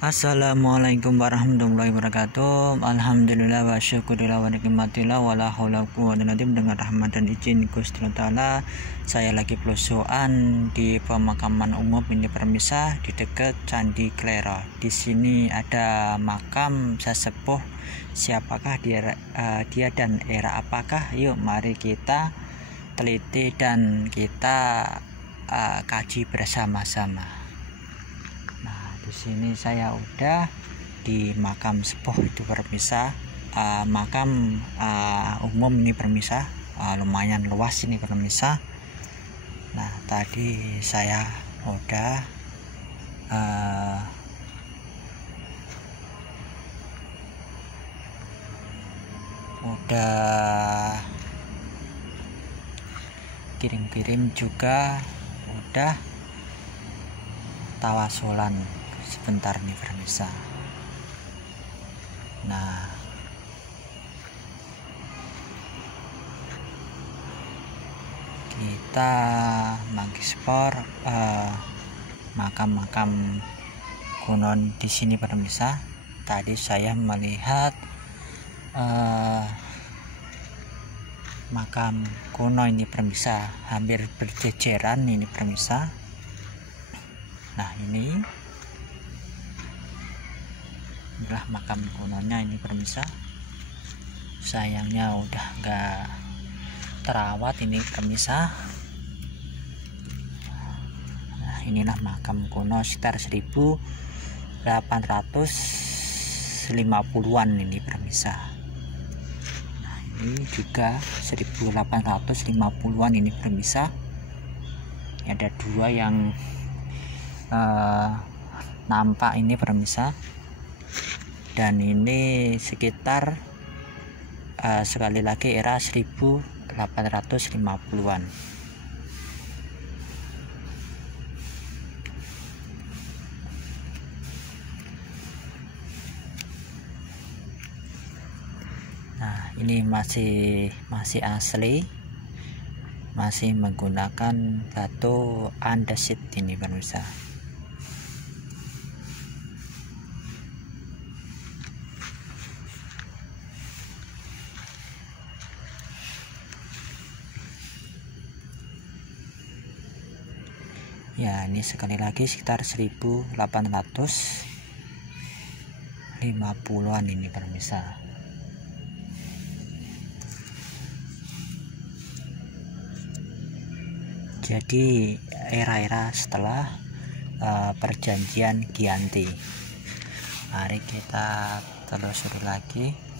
Assalamualaikum warahmatullahi wabarakatuh. Alhamdulillah wa syukurillah wa nikmatillah wa la haula quwwata illa billah. Dengan rahmat dan izin Gusti Ta'ala, saya lagi pelusuan di pemakaman umum ini permisah di dekat Candi Klero. Di sini ada makam sesepuh. Siapakah dia dan era apakah? Yuk mari kita teliti dan kita kaji bersama-sama. Di sini saya udah di makam sepuh itu permisah, makam umum ini permisah, lumayan luas ini permisah. Nah tadi saya udah kirim-kirim juga, udah tawasulan sebentar nih permisah. Nah kita mengeksplor makam-makam kuno di sini permisah. Tadi saya melihat makam kuno ini permisah, hampir berjejeran ini permisah. Nah inilah makam kunonya ini permisah. Sayangnya udah enggak terawat ini permisah. Nah inilah makam kuno sekitar 1850-an ini permisah. Nah ini juga 1850-an ini permisah. Ada dua yang nampak ini permisah, dan ini sekitar sekali lagi era 1850-an. Nah ini masih asli, masih menggunakan batu andesit ini pemirsa. Ya ini sekali lagi sekitar 1850-an ini pemirsa. Jadi era-era setelah perjanjian Giyanti. Mari kita telusuri lagi.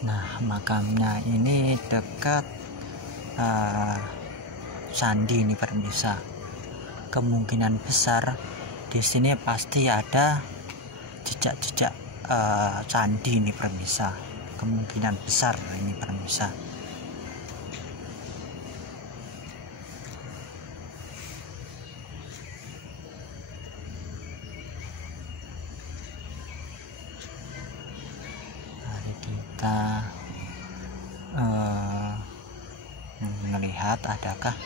Nah makamnya ini dekat candi ini permisah. Kemungkinan besar di sini pasti ada jejak-jejak candi ini permisah. Kemungkinan besar ini permisah. Kita melihat adakah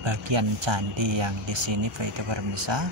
bagian candi yang di sini itu permisah.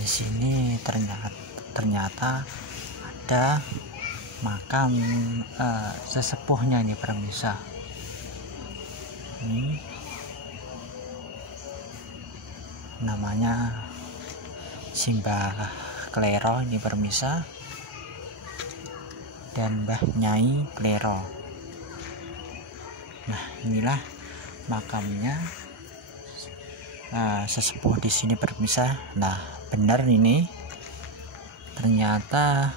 di sini ternyata ada makam sesepuhnya ini pemirsa. Ini namanya Simbah Klero ini pemirsa, dan Mbah Nyai Klero. Nah, inilah makamnya sesepuh di sini pemirsa. Nah, benar ini ternyata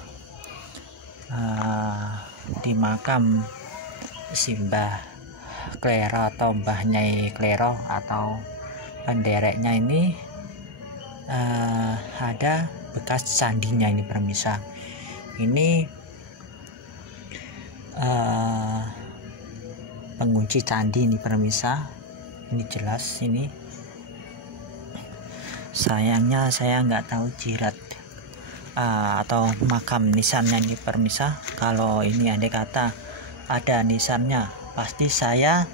di makam Simbah Klero atau Mbah Nyai Klero atau pendereknya ini ada bekas candinya ini pemirsa. Ini pengunci candi ini pemirsa. Ini jelas ini. Sayangnya saya nggak tahu jirat atau makam nisannya ini pemirsa. Kalau ini andai kata ada nisannya, pasti saya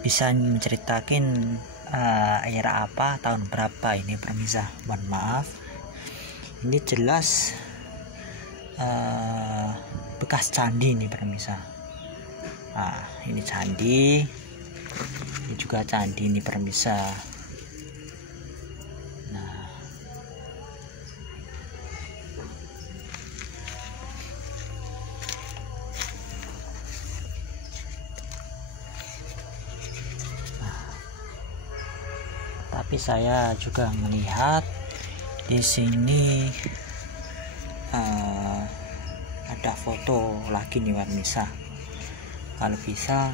bisa menceritakan era apa, tahun berapa ini pemirsa. Mohon maaf, ini jelas bekas candi ini pemirsa. Ini candi, ini juga candi ini pemirsa. Tapi saya juga melihat di sini ada foto lagi nih pemirsa. Kalau bisa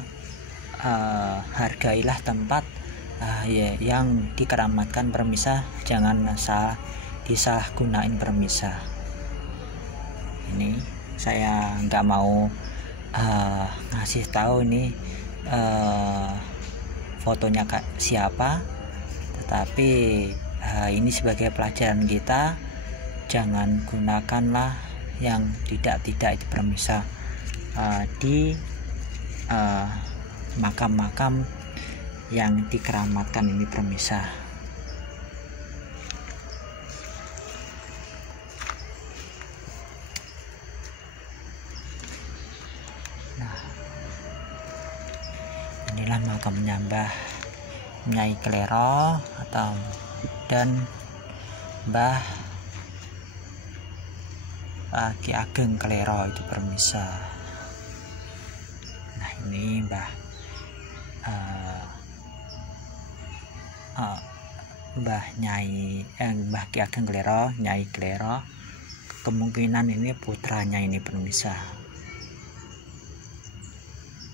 hargailah tempat yang dikeramatkan pemirsa, jangan disalahgunain pemirsa. Ini saya nggak mau ngasih tahu ini fotonya siapa, tetapi ini sebagai pelajaran kita, jangan gunakanlah yang tidak itu pemirsa di makam-makam yang dikeramatkan ini pemirsa. Nah, inilah makamnya Mbah Nyai Klero dan Mbah Ki Ageng Klero itu pemirsa. Nah, ini Mbah Ki Ageng Klero, Nyai Klero, kemungkinan ini putranya ini pemirsa.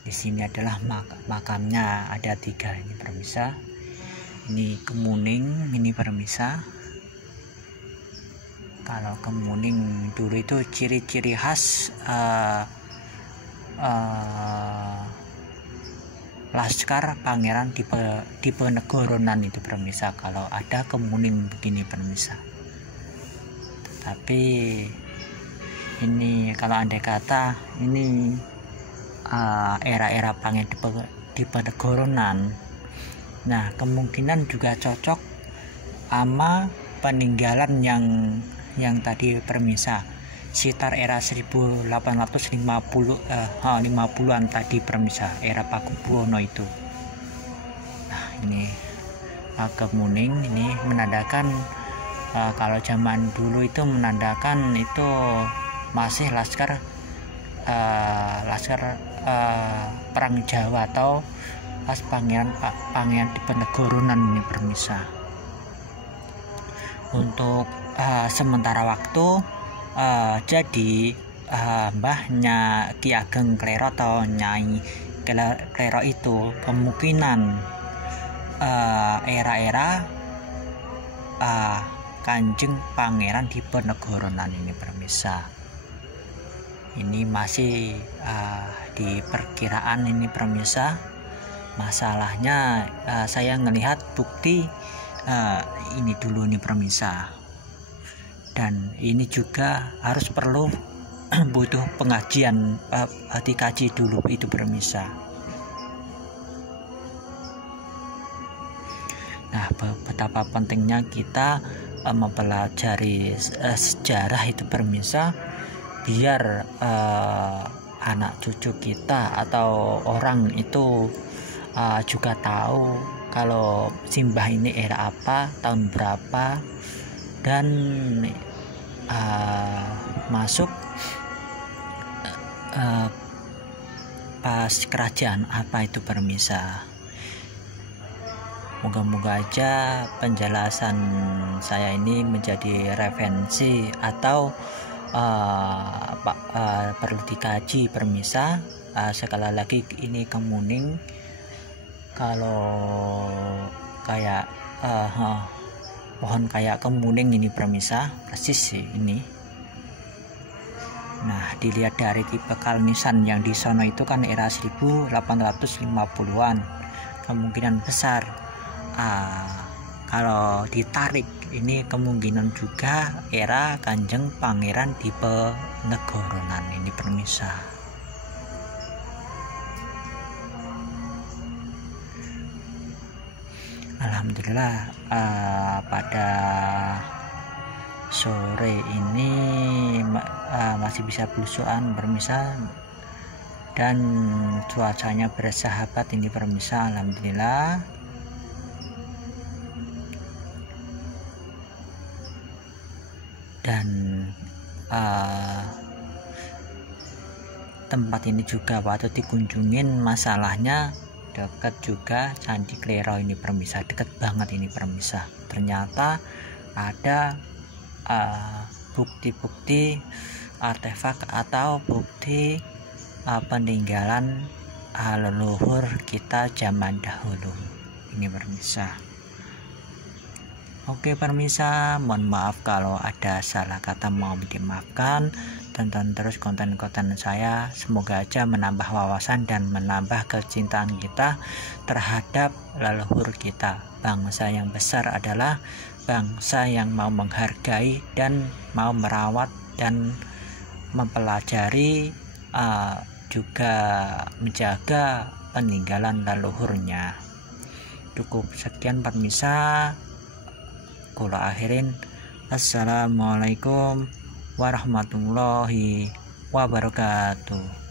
Di sini adalah makamnya, ada 3 ini pemirsa. Ini Kemuning ini pemirsa. Kalau Kemuning dulu itu ciri-ciri khas Laskar Pangeran Diponegoronan itu pemirsa, kalau ada Kemuning begini pemirsa. Tapi ini kalau andai kata ini era-era Pangeran Diponegoronan, nah kemungkinan juga cocok sama peninggalan yang tadi pemirsa, sekitar era 1850-an tadi pemirsa, era Pakubuwono itu. Nah, ini Kemuning ini menandakan kalau zaman dulu itu menandakan itu masih laskar perang Jawa atau Pangeran Diponegoronan ini pemirsa. Untuk sementara waktu jadi Mbahnya Ki Ageng Klero atau Nyai Klero itu kemungkinan era-era Kanjeng Pangeran Diponegoronan ini pemirsa. Ini masih di perkiraan ini pemirsa. Masalahnya saya melihat bukti ini dulu nih pemirsa, dan ini juga harus perlu butuh pengajian, dikaji dulu itu pemirsa. Nah, betapa pentingnya kita mempelajari sejarah itu permisa, biar anak cucu kita atau orang itu juga tahu kalau Simbah ini era apa, tahun berapa, dan masuk pas kerajaan apa itu permisa. Moga-moga aja penjelasan saya ini menjadi referensi atau perlu dikaji permisa. Sekali lagi ini kemuning, kalau kayak pohon kayak kemuning ini permisa, persis sih ini. Nah, dilihat dari tipe kalnisan yang di sono itu kan era 1850-an, kemungkinan besar kalau ditarik ini kemungkinan juga era Kanjeng Pangeran Diponegoronan ini permisa. Alhamdulillah pada sore ini masih bisa belusuan permisa, dan cuacanya bersahabat ini permisa. Alhamdulillah. Dan tempat ini juga waktu dikunjungin, masalahnya dekat juga Candi Klero ini permisa, dekat banget ini permisa. Ternyata ada bukti-bukti artefak atau bukti peninggalan leluhur kita zaman dahulu ini permisa. Oke permisa, mohon maaf kalau ada salah kata, mau dimaafkan. Tonton terus konten-konten saya, semoga aja menambah wawasan dan menambah kecintaan kita terhadap leluhur kita. Bangsa yang besar adalah bangsa yang mau menghargai dan mau merawat dan mempelajari, juga menjaga peninggalan leluhurnya. Cukup sekian permisa. Kula akhirin, assalamualaikum warahmatullahi wabarakatuh.